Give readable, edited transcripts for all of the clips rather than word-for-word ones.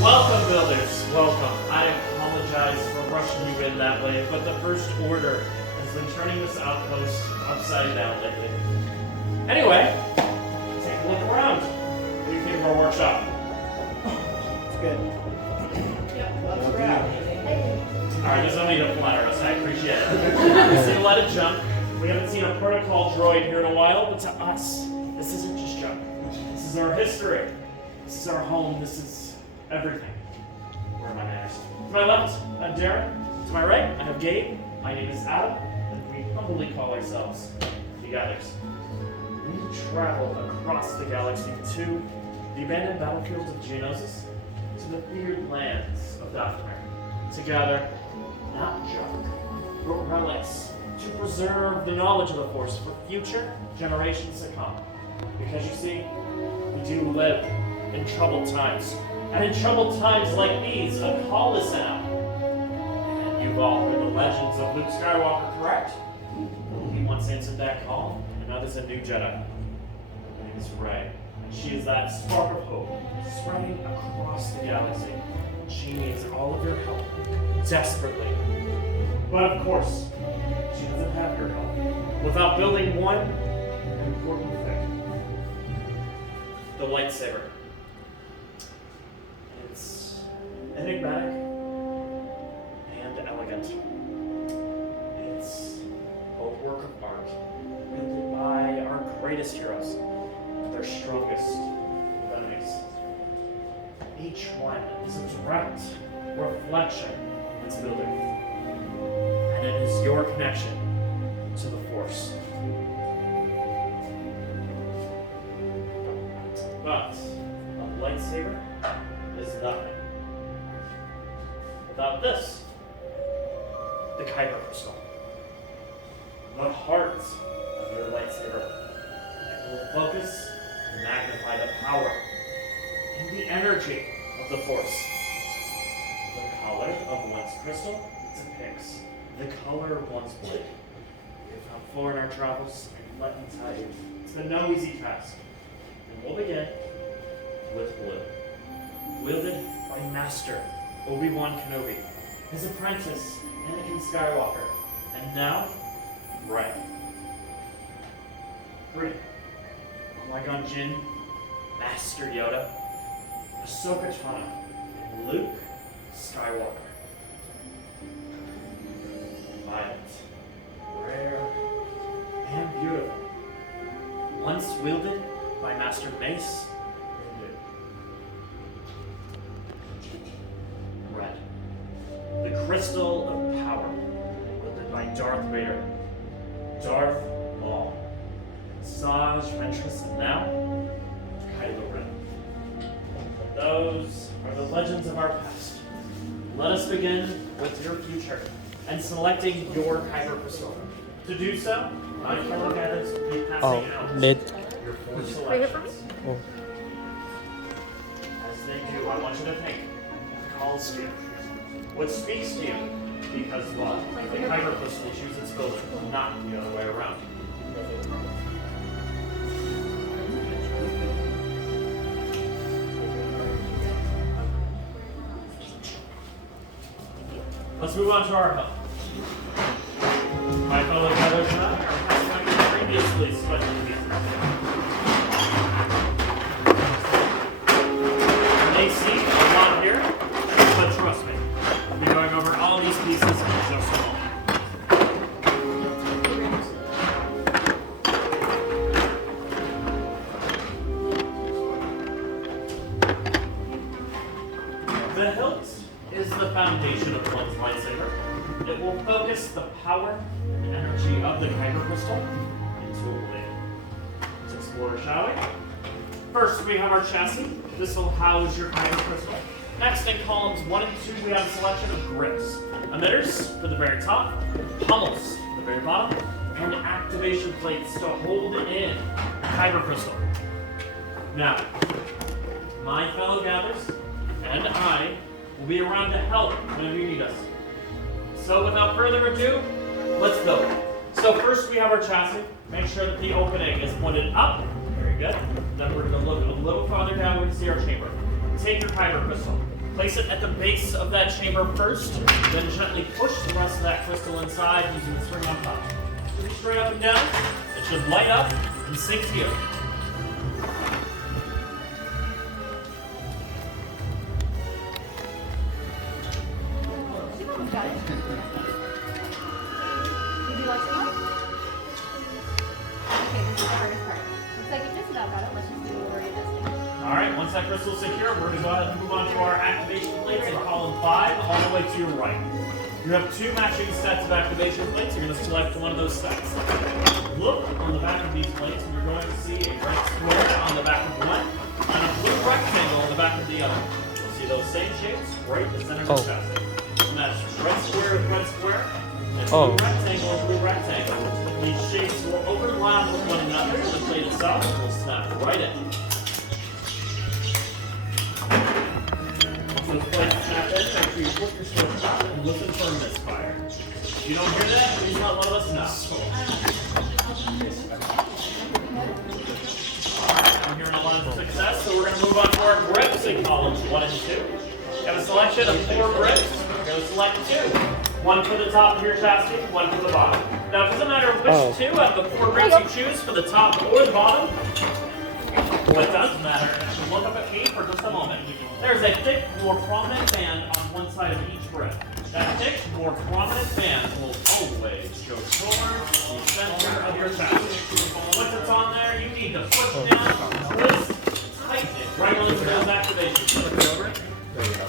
Welcome, builders. Welcome. I apologize for rushing you in that way, but the First Order has been turning this outpost upside down lately. Anyway, take a look around. What do you think of our workshop? It's good. Alright, there's no need to flatter us. I appreciate it. We've seen a lot of junk. We haven't seen a protocol droid here in a while, but to us, this isn't just junk. This is our history. This is our home. This is everything. Where are my manners? To my left, I'm Darren. To my right, I have Gabe. My name is Adam, and we humbly call ourselves the Gathers. We traveled across the galaxy to the abandoned battlefields of Geonosis, to the feared lands of Dathomir, to gather not junk, but relics, to preserve the knowledge of the Force for future generations to come. Because you see, we do live in troubled times. And in troubled times like these, a call is sent out. And you've all heard the legends of Luke Skywalker, correct? He once answered that call, and now there's a new Jedi. Her name is Rey. And she is that spark of hope, spreading across the galaxy. She needs all of your help, desperately. But of course, she doesn't have your help without building one important thing. The lightsaber. It's enigmatic and elegant. It's a work of art wielded by our greatest heroes and their strongest enemies. Each one is a direct reflection of its builder. And it is your connection to the Force. But a lightsaber is nothing without this, the Kyber crystal, the heart of your lightsaber. It will focus and magnify the power and the energy of the Force. The color of one's crystal depicts the color of one's blade. We have found 4 in our travels, and let me tell you, it's been no easy task. And we'll begin with blue. Wielded by Master Obi-Wan Kenobi, his apprentice Anakin Skywalker, and now, Rey. Green. Qui-Gon Jinn, Master Yoda, Ahsoka Tano, and Luke Skywalker. Violet, rare, and beautiful. Once wielded by Master Mace Windu. Red, the crystal of power, wielded by Darth Vader, Darth Maul, Saj Ventress, and now Kylo Ren. Those are the legends of our past. Let us begin with your future and selecting your Kyber crystal. To do so, my fellow Gathers will be passing out your 4 selections. As they do, I want you to think what calls to you, what speaks to you, because, well, the Kyber crystal chooses its builder, not the other way around. Let's move on to our hub. My fellow Gathers and I are passing out your previously special pieces. You may see a lot here, but trust me, we'll be going over all these pieces in just a moment. The hilt is the foundation of one's lightsaber. It will focus the power and energy of the Kyber crystal into a blade. Let's explore, shall we? First, we have our chassis. This will house your Kyber crystal. Next, in columns 1 and 2, we have a selection of grips. Emitters for the very top, pummels for the very bottom, and activation plates to hold in the Kyber crystal. Now, my fellow Gathers and I We'll be around to help whenever you need us. So without further ado, let's build. So first we have our chassis. Make sure that the opening is pointed up. Very good. Then we're going to look a little farther down. We're going to see our chamber. Take your kyber crystal. Place it at the base of that chamber first. Then gently push the rest of that crystal inside using the spring on top. Pretty straight up and down. It should light up and sink to you. Got it. Would you like some more? Okay, this is the hardest part. Looks like you just about got it. Let's just do what we're testing. Alright, once that crystal is secure, we're going to go ahead and move on to our activation plates in column 5, all the way to your right. You have 2 matching sets of activation plates. You're going to select one of those sets. Look on the back of these plates, and you're going to see a red square on the back of one, and a blue rectangle on the back of the other. You'll see those same shapes right in the center of the chassis. And that's red square with red square, and blue rectangle with blue rectangle. These shapes will overlap with one another, and the plate itself will snap right in. Once those plates snap in, make sure you flip your switch on and listen for a misfire. If you don't hear that, please let one of us know. Alright, I'm hearing a lot of success, so we're going to move on to our grips in columns 1 and 2. You have a selection of 4 grips. We're going to select 2. One for the top of your chassis, one for the bottom. Now, it doesn't matter which 2 out of the 4 grips you choose for the top or the bottom. What does matter, is look up at me for just a moment. There's a thick, more prominent band on one side of each grip. That thick, more prominent band will always go towards the center of your chassis. Once it's on there, you need to push down, twist, tighten it right onto those activations. Flip it over. There you go.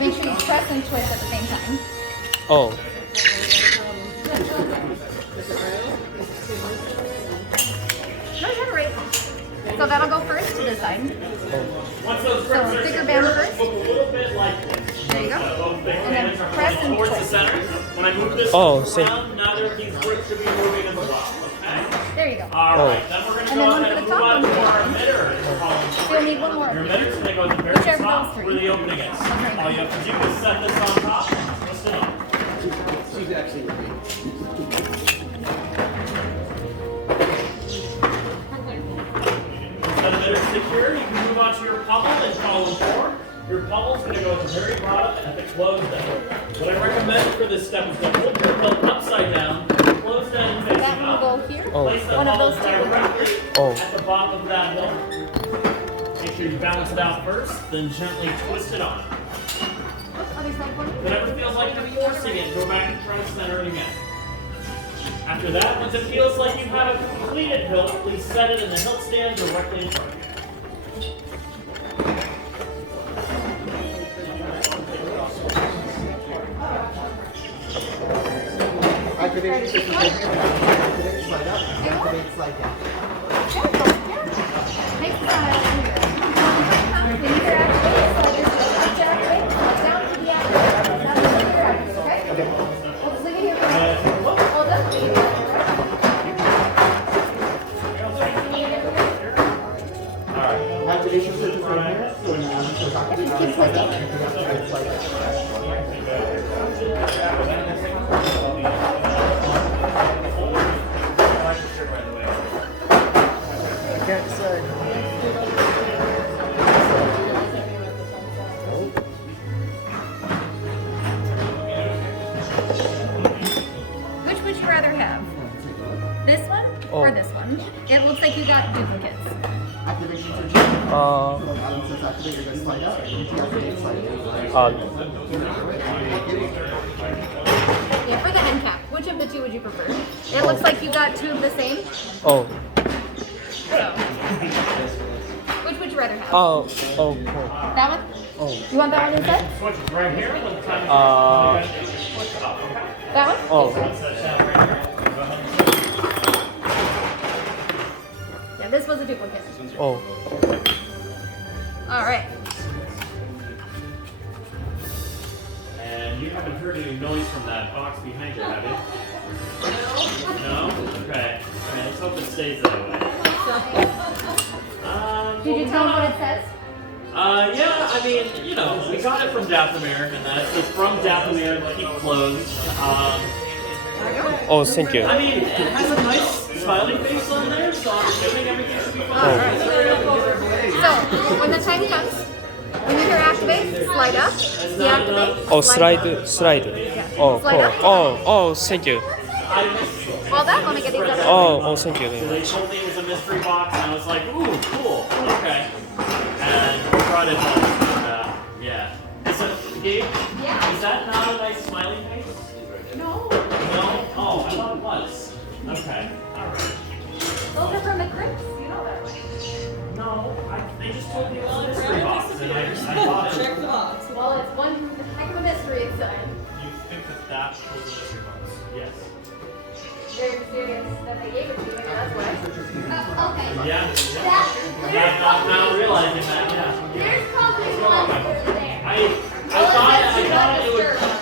Make sure you press and twist at the same time. Oh. No, you had it right. So that'll go first to this side. Once those So thicker band first. look a little bit like this. There you go. Both big And then hands are press and towards the twist. center. When I move this Oh, see. around, neither of these grips should be moving as well. Okay? There you go. Alright, then we're going to And go then one ahead for and the move top, on to one for the our bottom. emitter in column 3. You'll need one more. Your emitter's going to go at the very Whichever top of those where three. the opening is. All you have to do is set this on top and twist it on. She's actually with me. That emitter's secure, you can move on to your pummel in column 4. Your pummel's going to go at the very bottom at the closed end. What I recommend for this step is to hold your belt upside down, closed end facing That will up. go here. Place the One of pummel those 2 will go directly Oh. at the bottom of that hill. Make sure you balance it out first, then gently twist it on. Other side for me. Whenever it feels like you're forcing it, go back and try to center it again. After that, once it feels like you have a completed hilt, please set it in the hilt stand directly in front of you. Activate system right here. Activate, slide up. Activate, slide down. There we go. Yeah. Makes the sound out of here. We either activate, so there's the up to activate, down to the activate. That's the trigger activate, okay? Okay. We'll just leave it here for a minute. Hold up. Activation switch is right here. So when the switch is activated, Keep twisting. activate, slide down. I can't say. Which would you rather have? This one or this one? It looks like you got duplicates. Activation switch. Adam says activate, you're going to slide up. Deactivate, slide down. Yeah, for the end cap. Which of the 2 would you prefer? It looks like you got 2 of the same. Oh. So, which would you rather have? Oh. Oh. That one? Oh. You want that one instead? Switch is right here. When the time is switch it up, okay? That one? Oh. Once that's down right here, go ahead and switch it. Yeah, this was a duplicate. Oh. All right. And you haven't heard any noise from that box behind you, have you? No? Okay. Alright, let's hope it stays that way. Did you tell them what it says? Yeah, I mean, you know, we got it from Dathomir, and that it's from Dathomir, keep closed. Oh, thank you. I mean, it has a nice smiley face on there, so I'm assuming everything should be fine. So, when the time comes, when you hear activate, slide up, deactivate, Oh, slide slide. down. Oh, Slide cool. up. Oh, thank you. Well, that one I get these other. Oh, thank you very They much. told me it was a mystery box, and I was like, ooh, cool, okay. And we brought it home. Yeah. So, Gabe, Yeah. is that not a nice smiley face? No. No? Oh, I thought it was. Okay, alright. Those are from the crypts. You know that, right? No, they just told me it was a mystery box, and I bought it. Check the box. Well, it's one heck of a mystery inside. You think that was a mystery box? Yes. Very mysterious that they gave it to you, maybe that's why. Okay. Yeah. That, I'm not realizing that, yeah. there's probably one over there. I